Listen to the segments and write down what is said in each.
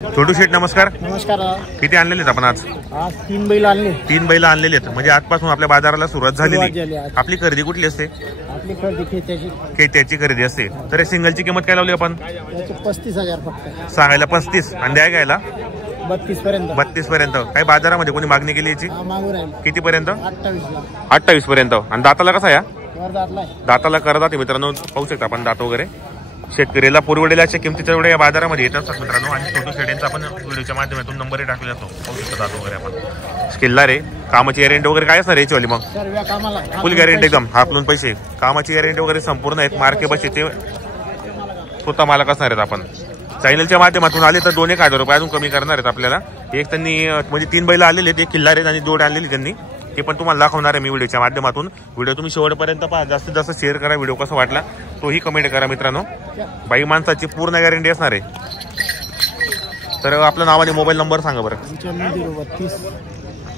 छोटू शेठ नमस्कार. नमस्कार. किती आणलेले आहेत आपण आज? आज 3 बैल आणले. 3 बैल आणलेले आहेत. म्हणजे आजपासून आपल्या बाजाराला सुरुवात झालेली. आपली खरेदी कुठली असते? आपली खरेदी खेत्याची खरेदी असते. तर सिंगलची किंमत काय लावली आपण? 35,000 फक्त. सांगायला 35 आणि द्या घ्यायला 32 पर्यंत. 32 पर्यंत. काही बाजारामध्ये कोणी मागणी केली याची? किती पर्यंत? 28 28 पर्यंत. आणि दाताला कसा या? दातला दाताला करदात मित्रांनो, पाहू शकता आपण दात वगैरे. शेतकरीला पुरवडेल्या अशा किमतीच्या एवढ्या या बाजारामध्ये येत असतात मित्रांनो. आणि छोटू शेड्यांचा आपण व्हिडिओच्या माध्यमातून नंबरही टाकलेला असतो. पाहू शकता दात वगैरे आपण. स्किल्लार आहे. कामाची गॅरंटी वगैरे काय असणार याची वाली? मग फुल गॅरंटी एकदम हाकलून पैसे. कामाची गॅरंटी वगैरे संपूर्ण आहेत. मार्के बसे ते स्वतः मालक असणार आहेत. आपण चॅनलच्या माध्यमातून आले तर 2-1 हजार रुपये अजून कमी करणार आहेत आपल्याला. एक त्यांनी म्हणजे 3 बैल आलेले आहेत, एक किल्लार आहेत आणि जोड आणलेली त्यांनी. ते पण तुम्हाला दाखवणार आहे मी व्हिडिओच्या माध्यमातून. व्हिडिओ तुम्ही शेवटपर्यंत पहा. जास्तीत जास्त शेअर करा. व्हिडिओ कसा वाटला तोही कमेंट करा मित्रांनो. बाई माणसाची पूर्ण गॅरंटी असणार आहे. तर आपलं नाव आणि मोबाईल नंबर सांगा बरं. 95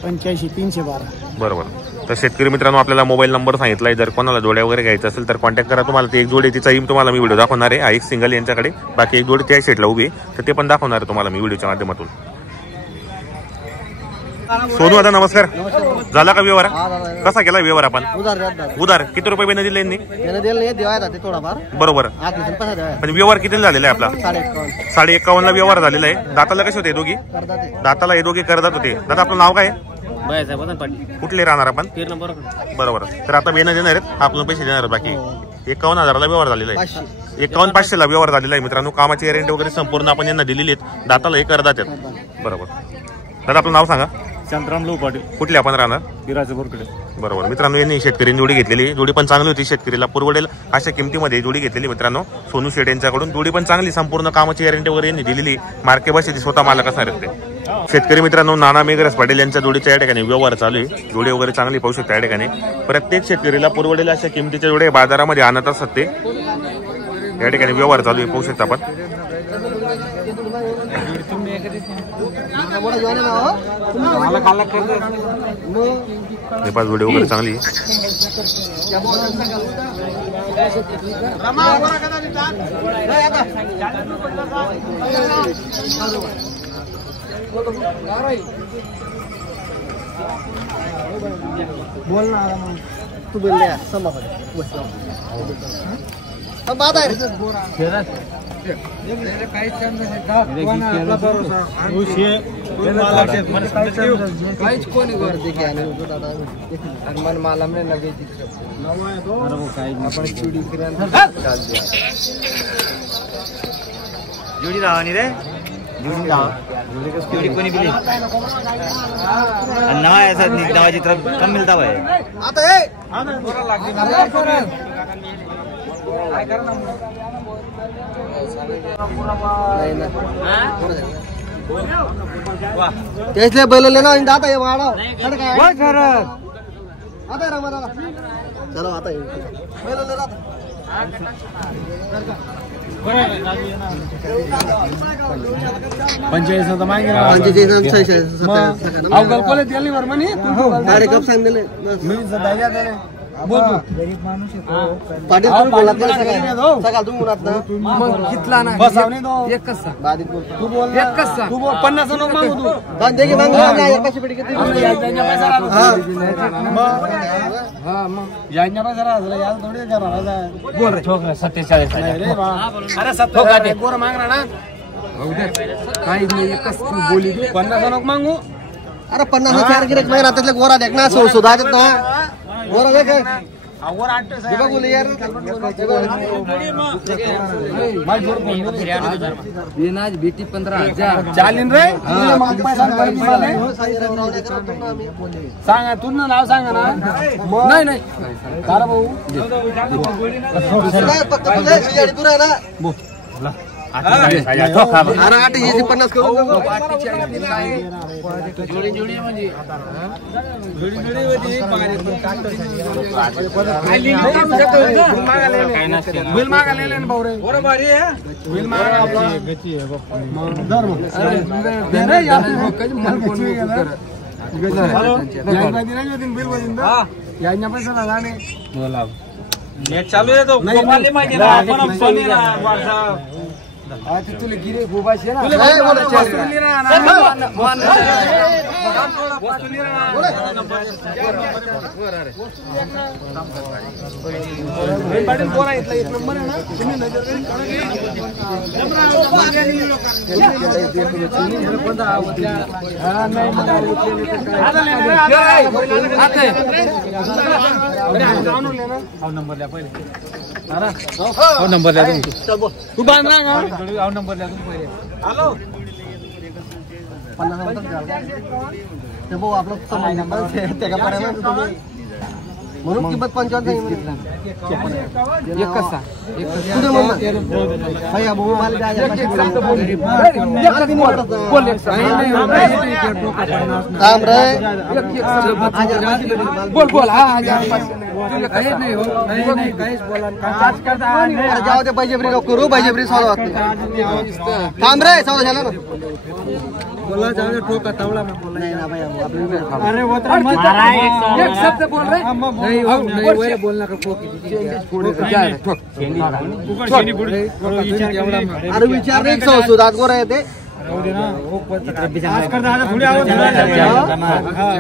85 312. बरोबर. तर शेतकरी मित्रांनो आपल्याला मोबाईल नंबर सांगितलाय. जर कोणाला जोड्या वगैरे घ्यायचं असेल तर कॉन्टॅक्ट करा. तुम्हाला ते एक जोडी तिचा तुम्हाला मी व्हिडिओ दाखवणार आहे. एक सिंगल यांच्याकडे, बाकी एक जोडी त्या शेटला उभी आहे तर ते पण दाखवणार आहे तुम्हाला मी व्हिडिओच्या माध्यमातून. सोनू दादा नमस्कार. झाला का व्यवहार? कसा केला व्यवहार आपण? उधार. किती रुपये बेन दिले यांनी? बरोबर. पण व्यवहार किती झालेला आहे आपला? 51.5 ला व्यवहार झालेला आहे. दाताला कसे होते दोघी? दाताला हे दोघी करदात होते. दादा आपलं नाव काय? कुठले राहणार आपण? बरोबर. तर आता बेन देणार आहेत, आपल्याला पैसे देणार आहेत. बाकी 51,000ला व्यवहार झालेला आहे. 51,500ला व्यवहार झालेला आहे मित्रांनो. कामाची गॅरंटी वगैरे संपूर्ण आपण यांना दिलेली आहेत. दाताला हे करदात आहेत. बरोबर. दादा आपलं नाव सांगा. शांताराम लोक पाटील. कुठले आपण राहणार? बिराचे बोरकडे. बरोबर. मित्रांनो यांनी शेतकरी जोडी घेतलेली. जोडी पण चांगली होती. शेतकरीला पुरवडेल अशा किमतीमध्ये जोडी घेतलेली मित्रांनो सोनू शेट यांच्याकडून. जोडी पण चांगली, संपूर्ण कामाची गॅरंटी वगैरे यांनी दिलेली. मार्के बस स्वतः मालक असणार आहेत ते. शेतकरी मित्रांनो नाना मेघरस पाटील यांच्या जोडीच्या या ठिकाणी व्यवहार चालू आहे. जोडी वगैरे चांगली पाहू शकता या ठिकाणी. प्रत्येक शेतकरीला पुरवडेल अशा किमतीच्या जोड्या बाजारामध्ये आणत असतात ते. या ठिकाणी व्यवहार चालू आहे पाहू शकता आपण. नेपाळ व्हिडिओ वगैरे चांगली. बोल ना तू बोल या समोर जोडी लावानी रे. जोडी कोणी पिली नवा ऐसा नवा चित्र कम मिलता है. त्यासले बैल लेना दाता ये वाडा चलो आता बैल लेना 45 मागे 45 अवघड कोले दिली वर म्हणे अरे कप सांग दिले मी दाया दिले. बोल गरीब माणूस आहे पाटील तू बोलत नाही सकाळ तू मुरात ना मग कितला ना बसावणे दो एकच सांग. बादित बोल तू बोल एकच सांग. तू बोल 50 नो मागू तू पण दे की मागू ना एकाची पेटी किती यांच्या पैसा हां मग यांच्या पैसा राहला यार थोडी करणार. बोल रे ठोक 47 रे बा. अरे 70 गोर मागणार ना हो दे काही नाही एकच तू बोली 50 नो मागू. अरे 50,000 गिरेक महिना त्यातले गोरा देख ना सुधा देत ना गोरा देख और 8 देखो बोले यार आज बेटी 15,000 चालीन रे. सांगा तू नाव सांगा ना. नाही नाही कार भाऊ अरे 8 ही 50 करू जोडी जोडी म्हणजे जोडी जोडी बिल मागा ले लेन भाऊ रे. बरोबर आहे बिल मागा गची आहे बाप मग दर मग दे रे यार तू कधी मन फोन कर बिल वजन हां यांना पैसा लागणे बोला नेट चालू आहे तो गोपाली माहिती ना आपण फोन व्हाट्सअप तुला गिरे गोबाशे ना एक नंबर आहे ना तुम्ही नजर नंबर द्या तू बांध ना नंबर द्या पहिले हॅलो 50 भाऊ आपलं म्हणून किंमत 55 एक कसा बोल बोल जाऊ ते पाहिजे करू पाहिजे सौदा थांब रे सौदा झाला ना बोला जाऊ दे ठोका तवला मत बोल नाही ना भाई अरे वो तो एक शब्द बोल रे नहीं वो बोलना का ठोक जा ठोक अरे विचार रे 100 सुधात को रहे थे आज कर दादा थोडी आवाज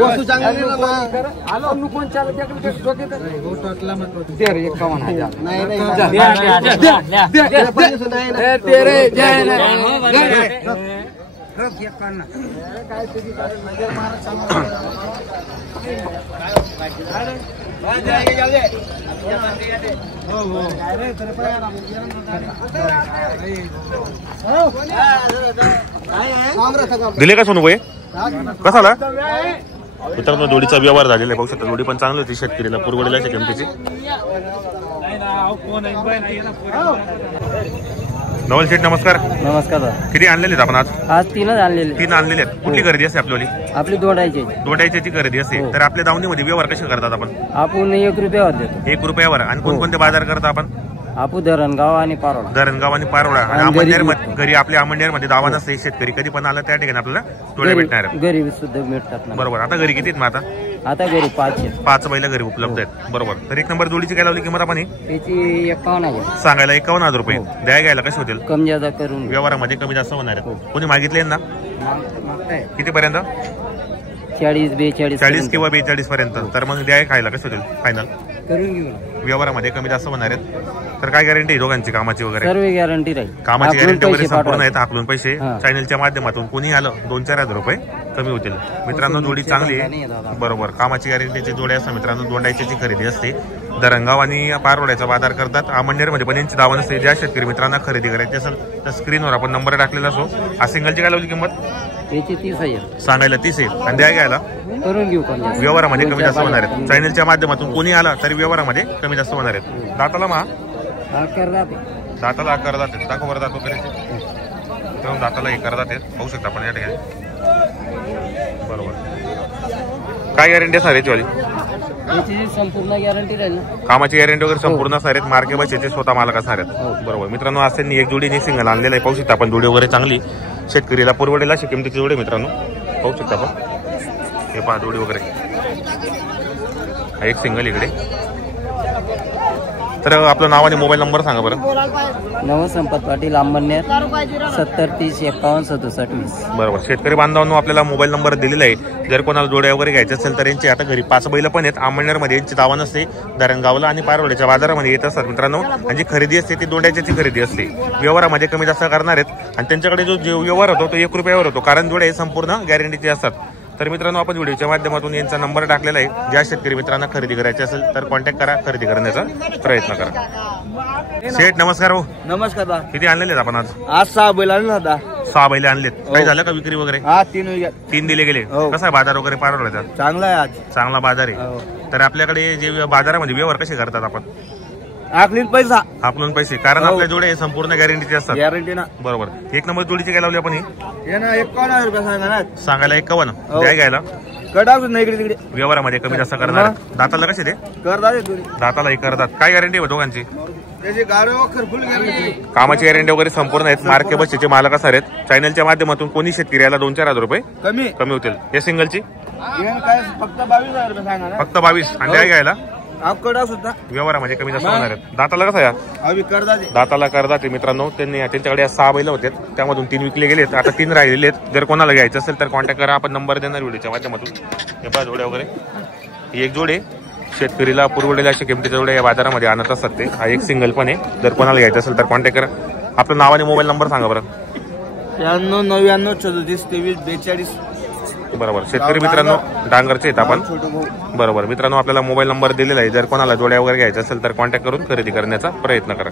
वस्तू चांगली आलो कोण चालत त्याकडे ठोके तर हो टाकला मत दे रे 51000 नाही नाही दे तेरे जय दिले का सोनू भाई कसा आला मित्रांनो जोडीचा व्यवहार झालेला आहे बघू शकता जोडी पण चांगली होती शेतकरीला पुरवडीला किमतीची नवल शेठ नमस्कार नमस्कार किती आणलेले आपण आज तीनच आणलेले 3 आणलेले आहेत कुठली खरेदी असते आपली दोडायची खरेदी असते तर आपल्या दावणीमध्ये व्यवहार कसे करतात आपण आपण 1 रुपयावर देतो 1 रुपयावर आणि कोणकोणते बाजार करता आपण आपण धरणगाव आणि पारोडा आणि अमळनेर घरी आपल्या अमळनेर मध्ये दावा नसते शेतकरी कधी पण आला त्या ठिकाणी आपल्याला जोड्या भेटणार घरी सुद्धा मिळतात बरोबर आता घरी किती आहेत आता घरी 5 बैल घरी उपलब्ध आहेत बरोबर तर 1 नंबर जोडीची काय लावली किंमत आपण त्याची 51,000 सांगायला 51,000 रुपये द्या घ्यायला कसे होतील कमी जादा करून व्यवहारामध्ये कमी जास्त होणार आहे कोणी मागितले ना किती पर्यंत 40 किंवा 42 पर्यंत तर मग द्या खायला कसे होतील फायनल करून घेऊ व्यवहारामध्ये कमी जास्त होणार आहेत तर काय गॅरंटी आहे दोघांची कामाची वगैरे सर्व गॅरंटी राहील कामाची गॅरंटी वगैरे संपूर्ण आहेत हाकलून पैसे चॅनलच्या माध्यमातून कोणी आलं 2-4,000 रुपये कमी होतील मित्रांनो जोडी चांगली आहे बरोबर कामाची गॅरंटीची जोडी असतात मित्रांनो दोंडायची खरेदी असते धरणगाव आणि पारोड्याचा बाजार करतात अमळनेर मध्ये पण यांची दावा नसते ज्या शेतकरी मित्रांना खरेदी करायची असेल तर स्क्रीनवर आपण नंबर टाकलेला असो हा सिंगलची काय लावली किंमत याची 30,000 सांगायला 30 आहे आणि द्या घ्यायला करून घेऊ व्यवहारामध्ये कमी जास्त होणार आहेत चॅनलच्या माध्यमातून कोणी आला तरी व्यवहारामध्ये कमी जास्त होणार आहेत दाताला दाताला आकार जाते दाखव बरं दाखव करेल दाताला हे करतात पाहू शकता आपण या ठिकाणी बरोबर काय गॅरंटी असणार याची वाली संपूर्ण गॅरंटी राहील कामाची गॅरंटी वगैरे संपूर्ण असणार आहेत मार्के बसेचे स्वतः मालक असणार आहेत बरोबर मित्रांनो आज त्यांनी एक जोडी सिंगल आणलेला आहे पाहू शकता आपण जोडी वगैरे चांगली शेतकरीला पुरवडेला किमतीची जोडी मित्रांनो पाहू शकता आपण हे पहा जोडी वगैरे एक सिंगल इकडे तर आपलं नाव आणि मोबाईल नंबर सांगा बरं नव संपत पाटील अमळनेर 7030516720 बरोबर शेतकरी बांधवांनो आपल्याला मोबाईल नंबर दिलेला आहे जर कोणाला जोड्या वगैरे घ्यायचे असेल तर यांची आता घरी 5 बैल पण आहेत अमळनेरमध्ये यांची दावा नसते धरणगावला आणि पारोड्याच्या बाजारामध्ये येत असतात मित्रांनो आणि जी खरेदी असते ती दोंड्याची खरेदी असते व्यवहारामध्ये कमी जास्त करणार आहेत आणि त्यांच्याकडे जो व्यवहार होतो तो 1 रुपयावर होतो कारण जोड्या हे संपूर्ण गॅरंटीचे असतात तर मित्रांनो आपण व्हिडिओच्या माध्यमातून यांचा नंबर टाकलेला आहे ज्या शेतकरी मित्रांना खरेदी करायची असेल तर कॉन्टॅक्ट करा खरेदी करण्याचा प्रयत्न करा शेठ नमस्कार हो नमस्कार किती आणलेले आपण आज 6 बैल आणले होता 6 बैल आणलेत काय झालं का विक्री वगैरे 3 दिले गेले कसा आहे बाजार वगैरे पारोड्याचा चांगला आहे आज चांगला बाजार आहे तर आपल्याकडे जे बाजारामध्ये व्यवहार कसे करतात आपण आपलून पैसे कारण आपल्या जोडे संपूर्ण गॅरंटीचे असतात गॅरंटी ना बरोबर 1 नंबर जोडीची काय लावली आपण 51,000 रुपये सांगायला 51 द्या घ्यायला इकडे व्यवहारामध्ये कमी जास्त करणार दाताला कसे ते दाताला हे करतात काय गॅरंटी आहे दोघांची कामाची गॅरंटी वगैरे संपूर्ण आहेत मार्के बसचे मालक असणार आहेत चॅनलच्या माध्यमातून कोणी शेतकऱ्याला 2-4,000 रुपये कमी होतील या सिंगलची फक्त 22,000 रुपये फक्त 22 आणि द्या घ्यायला आपकडा सुद्धा व्यवहारामध्ये कमी जास्त होणार आहेत. दाताला कसं या अभी करदा दे. दाताला करदाते मित्रांनो. त्यांच्याकडे 6 बैल होते, त्यामधून 3 विकले गेलेत, आता 3 राहिलेले आहेत. जर कोणाला घ्यायचं असेल तर कॉन्टॅक्ट करा, आपण नंबर देणार व्हिडिओच्या माध्यमातून. हे पहा जोड्या वगैरे, ही एक जोड आहे. शेतकरीला पुरवलेल्या अशा किमतीच्या जोड्या या बाजारामध्ये आणत असतात ते. हा एक सिंगल पण आहे. जर कोणाला घ्यायचं असेल तर कॉन्टॅक्ट करा. आपलं नाव आणि मोबाईल नंबर सांगा बरं. 93 99 34 23 42. बरोबर. शेतकरी मित्रांनो डांगरचे आहेत आपण. बरोबर मित्रांनो, आपल्याला मोबाईल नंबर दिलेला आहे. जर कोणाला जोड्या वगैरे घ्यायचं असेल तर कॉन्टॅक्ट करून खरेदी करण्याचा प्रयत्न करा.